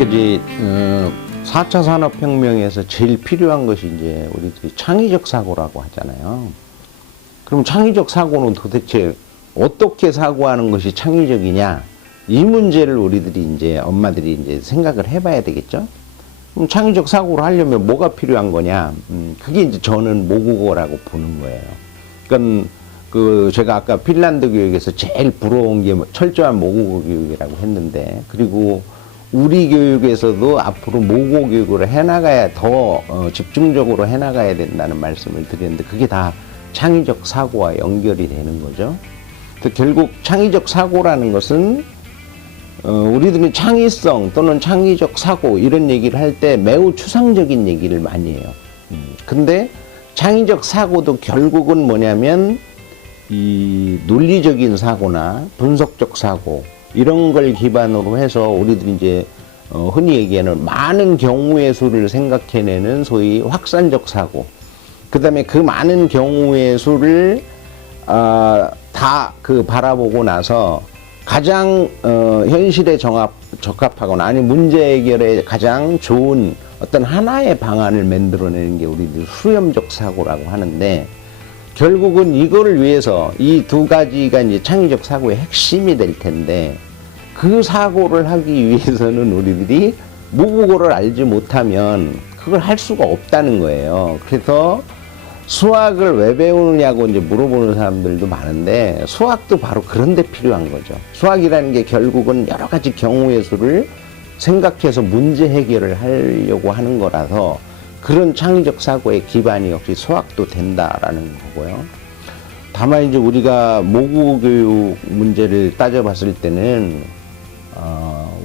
이제 4차 산업혁명에서 제일 필요한 것이 이제 우리들이 창의적 사고라고 하잖아요. 그럼 창의적 사고는 도대체 어떻게 사고하는 것이 창의적이냐? 이 문제를 우리들이 이제 엄마들이 이제 생각을 해봐야 되겠죠. 그럼 창의적 사고를 하려면 뭐가 필요한 거냐? 그게 이제 저는 모국어라고 보는 거예요. 그러니까 제가 아까 핀란드 교육에서 제일 부러운 게 철저한 모국어 교육이라고 했는데, 그리고 우리 교육에서도 앞으로 모국어 교육을 해나가야 더 집중적으로 해나가야 된다는 말씀을 드렸는데, 그게 다 창의적 사고와 연결이 되는 거죠. 그래서 결국 창의적 사고라는 것은 우리들이 창의성 또는 창의적 사고 이런 얘기를 할 때 매우 추상적인 얘기를 많이 해요. 근데 창의적 사고도 결국은 뭐냐면 이 논리적인 사고나 분석적 사고 이런 걸 기반으로 해서 우리들이 이제 흔히 얘기하는 많은 경우의 수를 생각해내는 소위 확산적 사고, 그 다음에 그 많은 경우의 수를 다 바라보고 나서 가장 현실에 적합하거나 아니면 문제 해결에 가장 좋은 어떤 하나의 방안을 만들어내는 게 우리들 수렴적 사고라고 하는데, 결국은 이거를 위해서 이 두 가지가 이제 창의적 사고의 핵심이 될 텐데, 그 사고를 하기 위해서는 우리들이 모국어를 알지 못하면 그걸 할 수가 없다는 거예요. 그래서 수학을 왜 배우느냐고 이제 물어보는 사람들도 많은데, 수학도 바로 그런 데 필요한 거죠. 수학이라는 게 결국은 여러 가지 경우의 수를 생각해서 문제 해결을 하려고 하는 거라서 그런 창의적 사고의 기반이 역시 수학도 된다라는 거고요. 다만 이제 우리가 모국어 교육 문제를 따져봤을 때는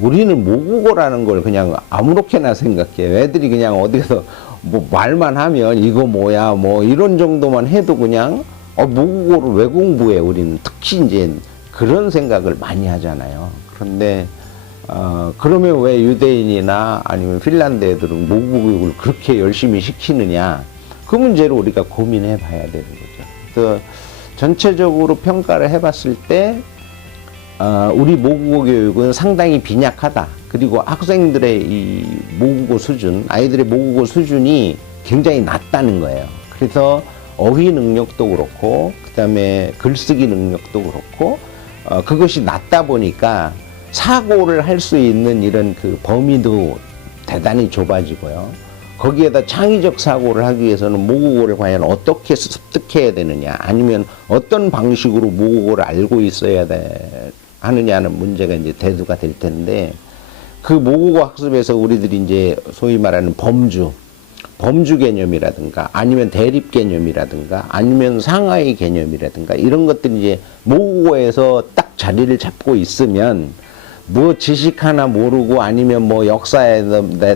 우리는 모국어라는 걸 그냥 아무렇게나 생각해요. 애들이 그냥 어디서 뭐 말만 하면 이거 뭐야 뭐 이런 정도만 해도 그냥 모국어를 왜 공부해? 우리는 특히 이제 그런 생각을 많이 하잖아요. 그런데 그러면 왜 유대인이나 아니면 핀란드 애들은 모국어 교육을 그렇게 열심히 시키느냐? 그 문제를 우리가 고민해 봐야 되는 거죠. 그래서 전체적으로 평가를 해봤을 때 우리 모국어 교육은 상당히 빈약하다. 그리고 학생들의 이 모국어 수준, 아이들의 모국어 수준이 굉장히 낮다는 거예요. 그래서 어휘 능력도 그렇고, 그 다음에 글쓰기 능력도 그렇고, 그것이 낮다 보니까 사고를 할 수 있는 이런 그 범위도 대단히 좁아지고요. 거기에다 창의적 사고를 하기 위해서는 모국어를 과연 어떻게 습득해야 되느냐, 아니면 어떤 방식으로 모국어를 알고 있어야 하느냐는 문제가 이제 대두가 될 텐데, 그 모국어 학습에서 우리들이 이제 소위 말하는 범주 개념이라든가 아니면 대립 개념이라든가 아니면 상하이 개념이라든가 이런 것들이 이제 모국어에서 딱 자리를 잡고 있으면 뭐 지식 하나 모르고 아니면 뭐 역사에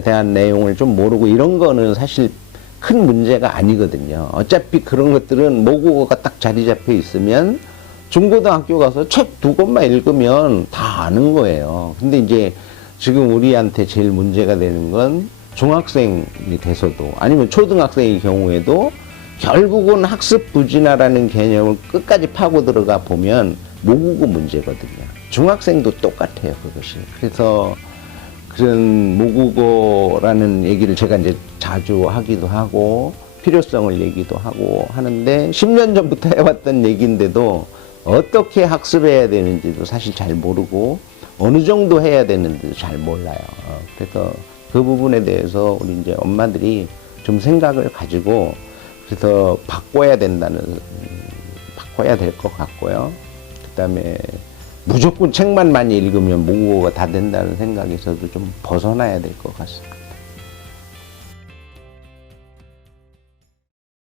대한 내용을 좀 모르고 이런 거는 사실 큰 문제가 아니거든요. 어차피 그런 것들은 모국어가 딱 자리 잡혀 있으면 중고등학교 가서 책 2권만 읽으면 다 아는 거예요. 근데 이제 지금 우리한테 제일 문제가 되는 건 중학생이 돼서도 아니면 초등학생의 경우에도 결국은 학습 부진화라는 개념을 끝까지 파고 들어가 보면 모국어 문제거든요. 중학생도 똑같아요, 그것이. 그래서 그런 모국어라는 얘기를 제가 이제 자주 하기도 하고 필요성을 얘기도 하고 하는데, 10년 전부터 해왔던 얘기인데도 어떻게 학습해야 되는지도 사실 잘 모르고 어느 정도 해야 되는지도 잘 몰라요. 그래서 그 부분에 대해서 우리 이제 엄마들이 좀 생각을 가지고 그래서 바꿔야 될 것 같고요. 그 다음에 무조건 책만 많이 읽으면 모국어가 다 된다는 생각에서도 좀 벗어나야 될 것 같습니다.